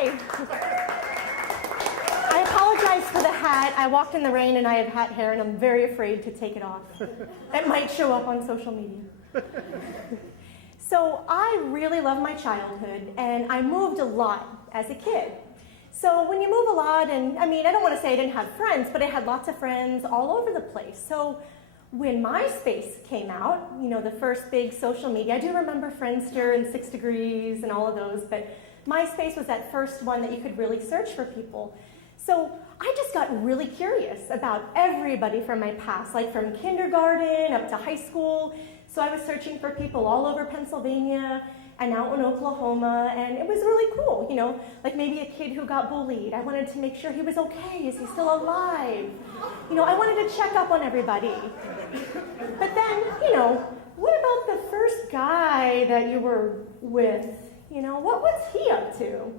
Hi. I apologize for the hat. I walked in the rain and I have hat hair and I'm very afraid to take it off. It might show up on social media. So I really love my childhood and I moved a lot as a kid. So when you move a lot, and I don't want to say I didn't have friends, but I had lots of friends all over the place. So when MySpace came out, the first big social media, I do remember Friendster and 6 Degrees and all of those, but MySpace was that first one that you could really search for people. So I just got really curious about everybody from my past, like from kindergarten up to high school. So I was searching for people all over Pennsylvania and out in Oklahoma, and it was really cool, like maybe a kid who got bullied. I wanted to make sure he was okay. Is he still alive? I wanted to check up on everybody. But then, what about the first guy that you were with? What's he up to?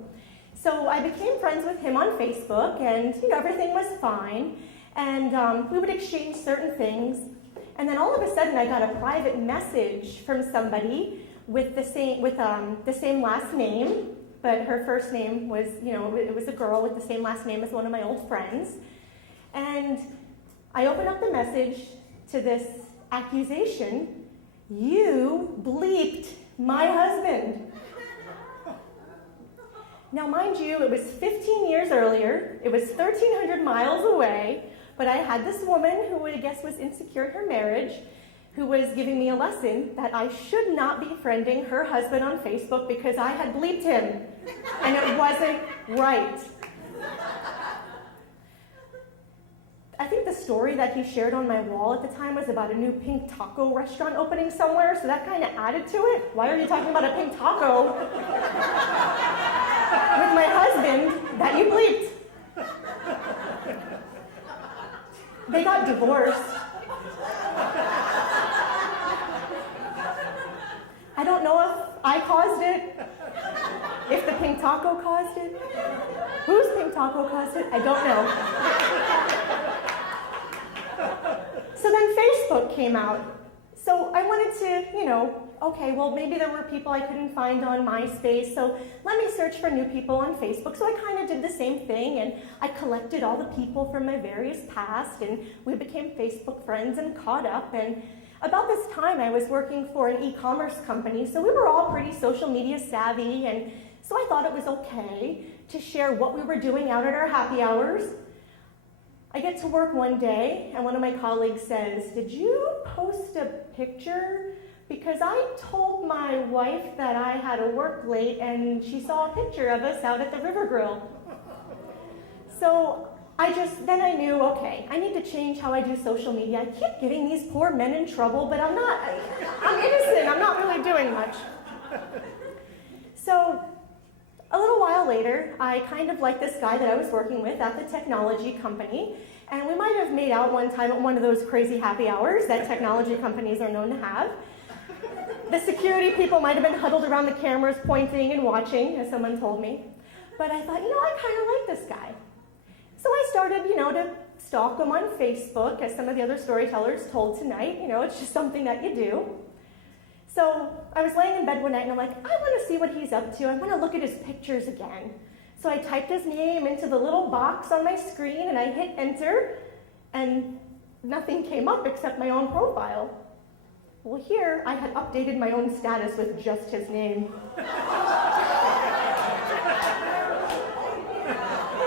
So I became friends with him on Facebook, and everything was fine, and we would exchange certain things, and then all of a sudden I got a private message from somebody with the same last name, but her first name was, it was a girl with the same last name as one of my old friends, and I opened up the message to this accusation: "You bleeped my husband." Now, mind you, it was 15 years earlier, it was 1,300 miles away, but I had this woman who I guess was insecure in her marriage, who was giving me a lesson that I should not be friending her husband on Facebook because I had bleeped him, and it wasn't right. I think the story that he shared on my wall at the time was about a new pink taco restaurant opening somewhere, so that kind of added to it. Why are you talking about a pink taco with my husband that you bleeped? They got divorced. I don't know if I caused it, if the pink taco caused it. Whose pink taco caused it? I don't know. So then Facebook came out. So I wanted to, okay, well, maybe there were people I couldn't find on MySpace, so let me search for new people on Facebook. So I kind of did the same thing, and I collected all the people from my various past, and we became Facebook friends and caught up. And about this time, I was working for an e-commerce company, so we were all pretty social media savvy, and so I thought it was okay to share what we were doing out at our happy hours. I get to work one day, and one of my colleagues says, "Did you post a picture? Because I told my wife that I had to work late, and she saw a picture of us out at the River Grill." So then I knew, okay, I need to change how I do social media. I keep getting these poor men in trouble, but I'm innocent, I'm not really doing much. So a little while later, I kind of liked this guy that I was working with at the technology company, and we might have made out one time at one of those crazy happy hours that technology companies are known to have. The security people might have been huddled around the cameras pointing and watching, as someone told me. But I thought, I kind of like this guy. So I started, to stalk him on Facebook, as some of the other storytellers told tonight. It's just something that you do. So I was laying in bed one night, and I'm like, I want to see what he's up to. I want to look at his pictures again. So I typed his name into the little box on my screen, and I hit enter, and nothing came up except my own profile. Well, here, I had updated my own status with just his name.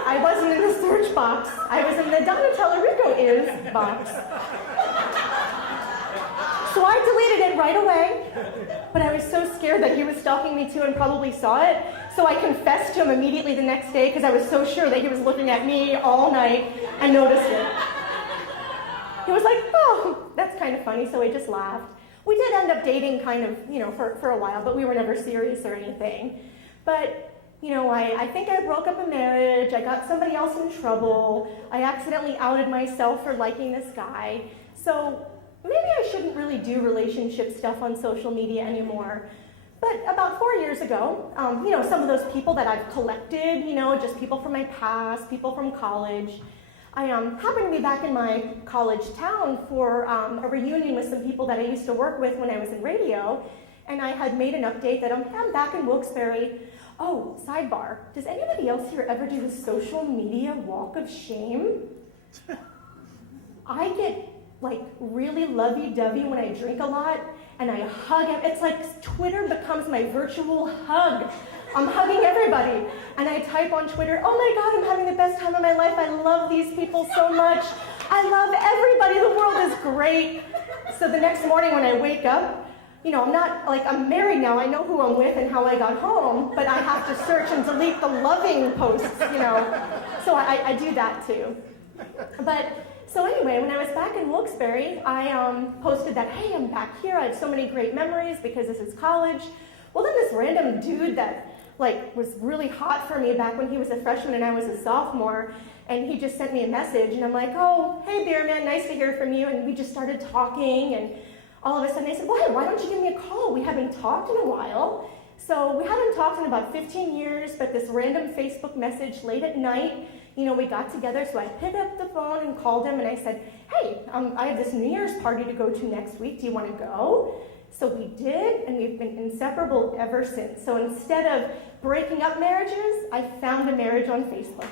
I wasn't in the search box. I was in the Donna Talarico is box. So I deleted it right away, but I was so scared that he was stalking me too and probably saw it, so I confessed to him immediately the next day because I was so sure that he was looking at me all night and noticed it. He was like, "Oh, that's kind of funny," so I just laughed. We did end up dating kind of, for a while, but we were never serious or anything. But, I think I broke up a marriage, I got somebody else in trouble, I accidentally outed myself for liking this guy, so maybe I shouldn't really do relationship stuff on social media anymore. But about 4 years ago, some of those people that I've collected, just people from my past, people from college, I happened to be back in my college town for a reunion with some people that I used to work with when I was in radio, and I had made an update that I'm back in Wilkes-Barre. Oh, sidebar, does anybody else here ever do the social media walk of shame? I get like really lovey-dovey when I drink a lot, and I hug. It's like Twitter becomes my virtual hug. I'm hugging everybody, and I type on Twitter, oh my God, I'm having the best time of my life. I love these people so much. I love everybody. The world is great. So the next morning when I wake up, I'm married now. I know who I'm with and how I got home, but I have to search and delete the loving posts, So I do that too. So anyway, when I was back in Wilkes-Barre, I posted that, hey, I'm back here. I have so many great memories because this is college. Well, then this random dude that was really hot for me back when he was a freshman and I was a sophomore, and he just sent me a message, and I'm like, oh, hey, Beer Man, nice to hear from you. And we just started talking, and all of a sudden I said, well, hey, why don't you give me a call? We haven't talked in a while. So we hadn't talked in about 15 years, but this random Facebook message late at night, we got together, so I picked up the phone and called him, and I said, hey, I have this New Year's party to go to next week. Do you want to go? So we did, and we've been inseparable ever since. So instead of breaking up marriages, I found a marriage on Facebook.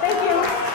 Thank you.